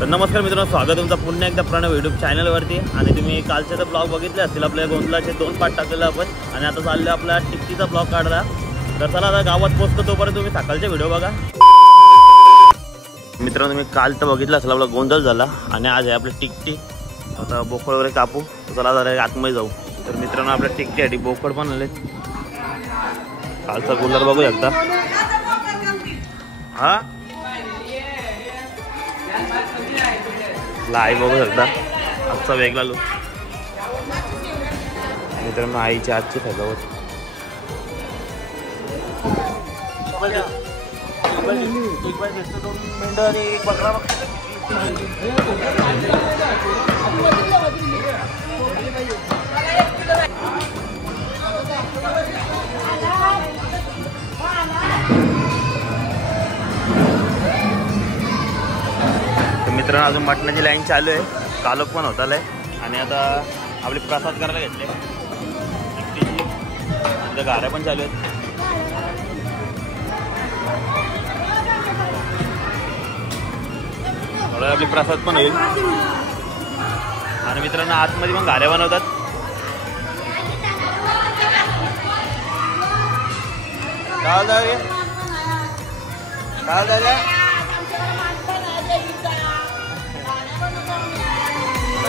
तर नमस्कार मित्रांनो, स्वागत तुमचं पुन्हा एकदा प्रणव यूट्यूब चॅनलवरती। आणि तुम्ही कालचे तर ब्लॉग बघितले असतील, आपल्या गोंधळाचे 2 पार्ट टाकलेले आपण। आणि आता चाललो आपला टिकटीचा ब्लॉग काढला। तर चला आता गावात पोहोचतो, तोपर्यंत तुम्ही सकाळचे व्हिडिओ बघा। मित्रांनो, तुम्ही काल तर बघितलं असेल आपला गोंधळ झाला आणि आज आहे आपली टिकटी। आता बोकड वगैरे कापू, चला जरा आतमध्ये जाऊ। तर मित्रांनो, आपल्या टिकटीसाठी बोकड पण आले। कालचा कूलर बघू शकता। हा लाई बघू शकता, आजचा वेगळा लुक। मित्रांनो, आईची आजची सजावट। मेंढा आणि एक बकरा मित्रांनो, अजून मटणाची लाईन चालू आहे, कालोख पण होत आलाय। आणि आता आपले प्रसाद करायला घेतले, गाड्या पण चालू आहेत। आपली प्रसाद पण होईल। आणि मित्रांनो, आतमध्ये पण गाड्या बनवतात।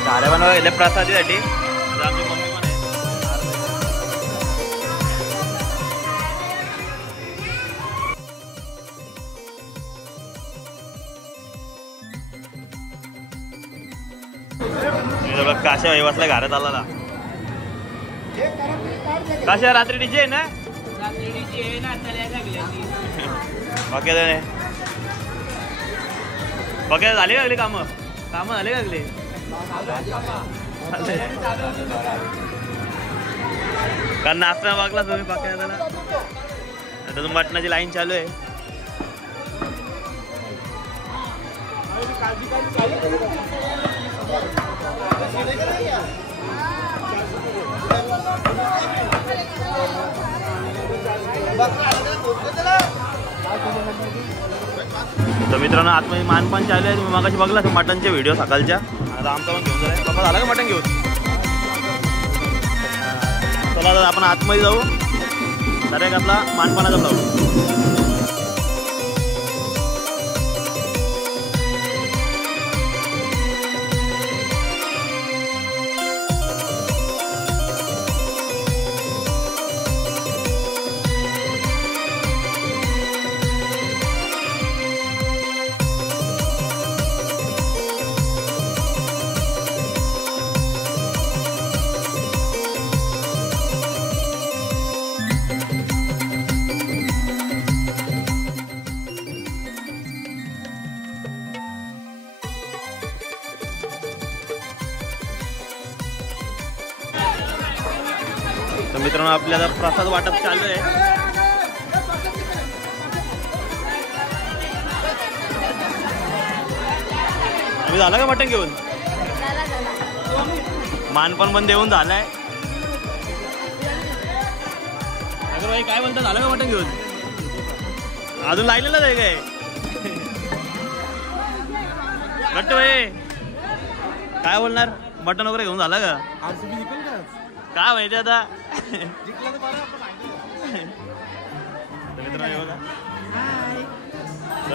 गाड्या बनवायला गेल्या प्रसादीसाठी। आमची मम्मी पण आहे। काशा वाजला घरात आला ना। काशा रात्री डीजे आहे ना? बघा झाले का कामं झाले का? कारण नाश्ता बघला तुम्ही पाक्याला। आता मटणाची लाईन चालू आहे। तर मित्रांनो, आतमध्ये मानपान चालू आहे। तुम्ही मागाशी बघला मटनचे व्हिडिओ सकाळच्या। आता आमचा पण घेऊन जाईल। बाबा झाला का मटण घेऊन? चला आता आपण आतमध्ये जाऊ। डायरेक्ट आपला मानपानाचा ब्लॉग। तर मित्रांनो, आपल्याला प्रसाद वाटप चालू आहे। आम्ही झाला का मटण घेऊन? मानपण पण देऊन झालाय। अगर भाई काय म्हणता, झालं का मटण घेऊन? अजून लागलेलं आहे काय? घट्ट भाई काय बोलणार? मटण वगैरे घेऊन झाला का? काय माहिती आता।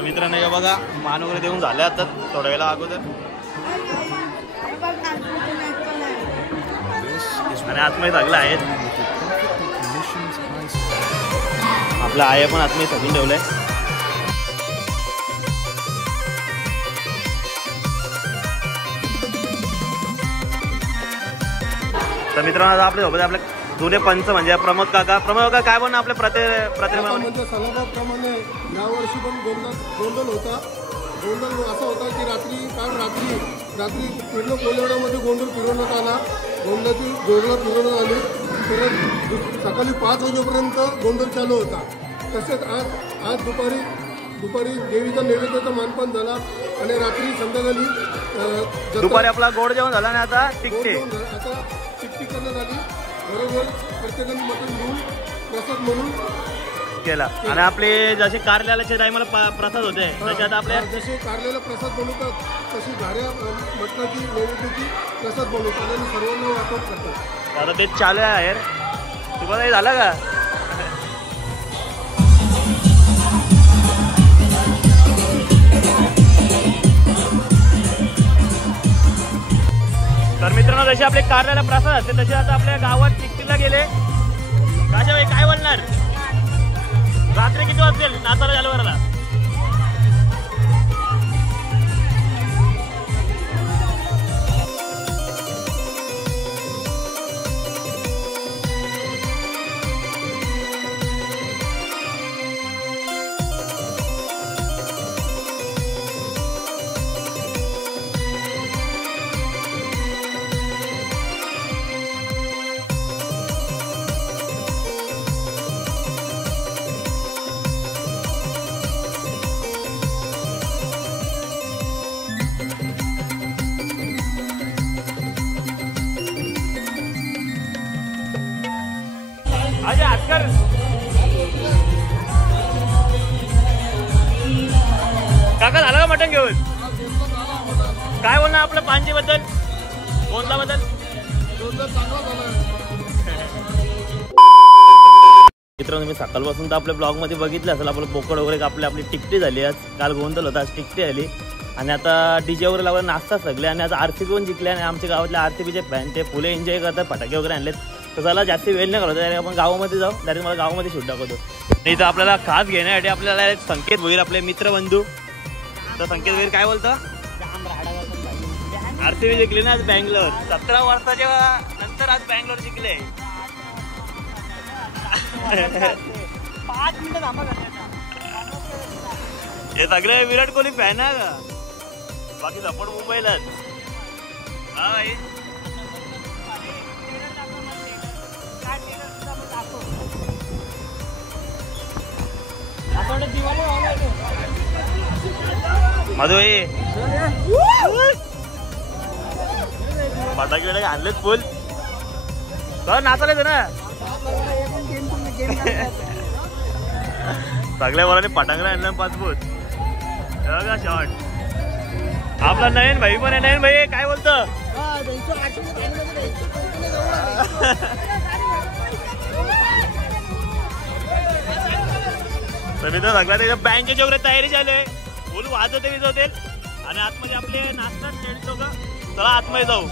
मित्रांनो, हे बघा मान वगैरे देऊन झाले आता थोड्या वेळा अगोदर। आणि आतमध्ये सगळं आहेत। आपलं आया पण आतमध्ये सगळं ठेवलंय। तर मित्रांनो, आपले सोबत आपले जुने पंच म्हणजे प्रमोद काका काय बोलणं आपल्या म्हणजे सलाबाप्रमाणे यावर्षी पण गोंधळ होता। गोंधळ असा होता की रात्री पूर्ण कोल्हाड्यामध्ये गोंधळ फिरवण्यात आला। गोंधळाची जोडला फिरवण्यात आली। परत सकाळी 5 वाजेपर्यंत गोंधळ चालू होता। तसेच आज दुपारी देवीचा नैवेद्याचा मानपान झाला। आणि रात्री संध्याकाळी दुपारी आपला गोड जेवण झाला आणि आता टिकटी करण्यात आली। बरोबर प्रत्येकाने मटण घेऊन प्रसाद म्हणून केला. आणि आपले जसे कारल्याच्या टायमाला प्रसाद होते त्याच्यात आपल्या जसे कारल्याला प्रसाद बनवतात तशी घाऱ्या मटणाची नैवेद्याची प्रसाद बनवतात आणि सर्वांना वाटप करतात. आता ते चालू आहे. तुम्हाला हे झालं का? तर मित्रांनो जसे आपले कारल्याला प्रसाद असते तसे आता आपल्या गावात चिकटीला गेले. काशाबाई काय बोलणार? रात्री किती वाजतील नाचाला झाल्यावरला? अरे आजकर काका झाला का मटण घेऊन? काय बोलणार आपलं पांजी बद्दल, गोंदला बद्दल? मित्रांनो मी सकाळपासून तर आपल्या ब्लॉग मध्ये बघितलं असेल आपलं बोकड वगैरे कापले, आपली टिकटी झाली. आज काल गोंधळ होता, आज टिकटी आली. आणि आता डीजे वगैरे लावून नाचतात सगळे. आणि आज आरती पण जिंकले आणि आमच्या गावातल्या आरतीचे फॅन ते फुले एन्जॉय करतात, फटाके वगैरे आणलेत. तर चला जास्त वेळ नाही करतो, आपण गावामध्ये जाऊ. डायरेक्ट मला गावामध्ये शूट दाखवतो. नाही तर आपल्याला खास घेण्यासाठी आपल्याला संकेत वगैरे आपले मित्रबंधू. तर संकेत वगैरे काय बोलतं? आरती जिंकली ना आज बँगलोर. 17 वर्षाच्या नंतर आज बँगलोर जिंकले. 5 मिनिटं थांबा. हे सगळे विराट कोहली फॅन आहे का? बाकी सपोर्ट मुंबईलाच. हा भाई मधू फटाके वगैरे आणलेत फुल. नाचायला ना सगळ्या वराने फटांगला आणलं 5 फूट. का शॉट आपला नयन भाई पण आहे. नयन भाई काय बोलतं? तर मी तर सगळ्या त्याच्या बँकेच्या वगैरे तयारी चालू आहे. फुल वाजवते विजवते. आणि आतमध्ये आपले नाचतात लेडीज लोक. चला आतमध्ये जाऊ.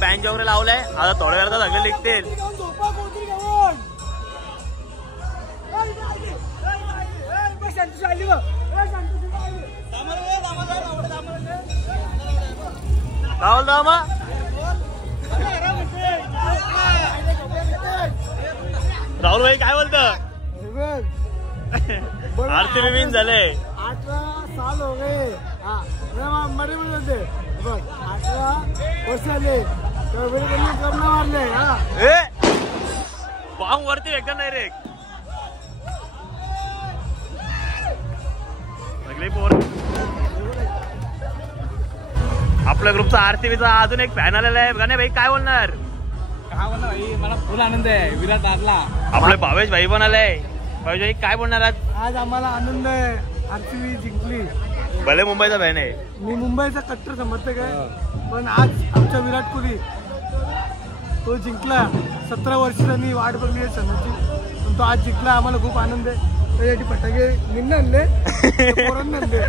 बँच वगैरे लावलाय. आता थोड्या वेळात सगळे लिखतील. राहुल भाई काय बोलतं? आरती विन झाले. 18 साल हो गए. मरे बोलते 18 वर्ष आले करना मारले. बाम वरती एकदा नाही रे. सगळे पोर. आपल्या ग्रुपचा आरसीबीचा अजून एक फॅन आलेला आहे गणे भाई, काय बोलणार? काय बोलणार भाई, मला फुल आनंद आहे विराट हारला. आपले भावेश भाई पण आले. भावेश भाई काय बोलणार आज? आज आम्हाला आनंद आहे, आरसीबी जिंकली. भले मुंबईचा फॅन आहे, मी मुंबईचा कट्टर समर्थक आहे, पण आज आमचा विराट कोहली तो जिंकला. 17 वर्षांनी वाट बघली आहे सणाची, पण तो आज जिंकला. आम्हाला खूप आनंद आहे. त्यासाठी फटाके निम्न आणले, पोरांना आणले.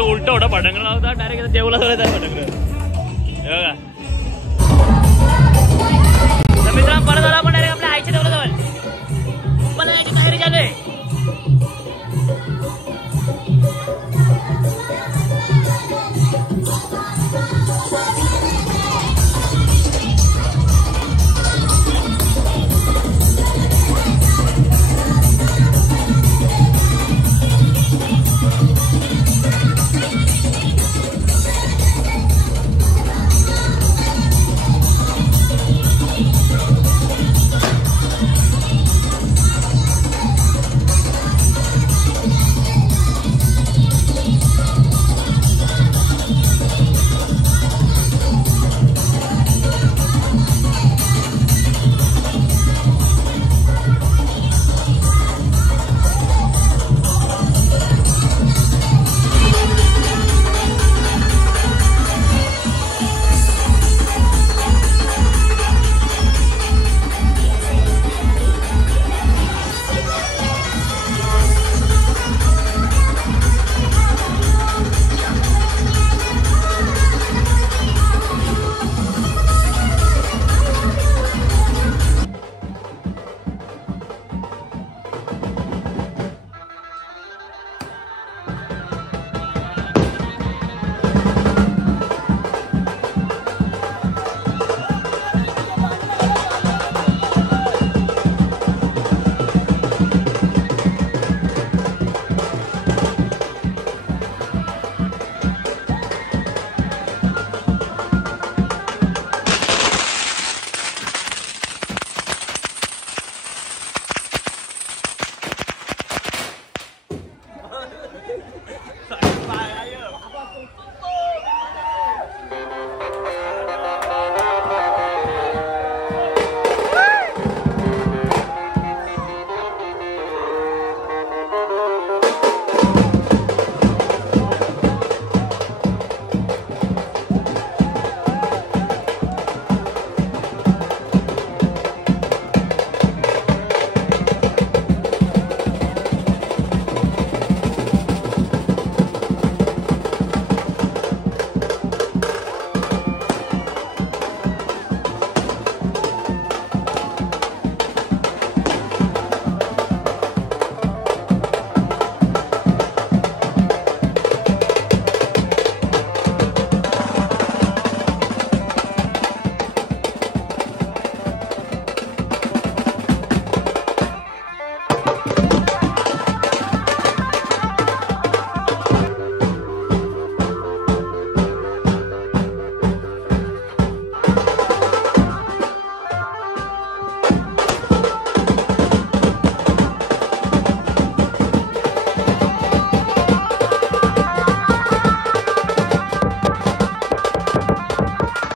तो उलट होता फटांगण लावता डायरेक्ट देवला जायचं फटांगण हे बघा. तर मित्रांनो परत आला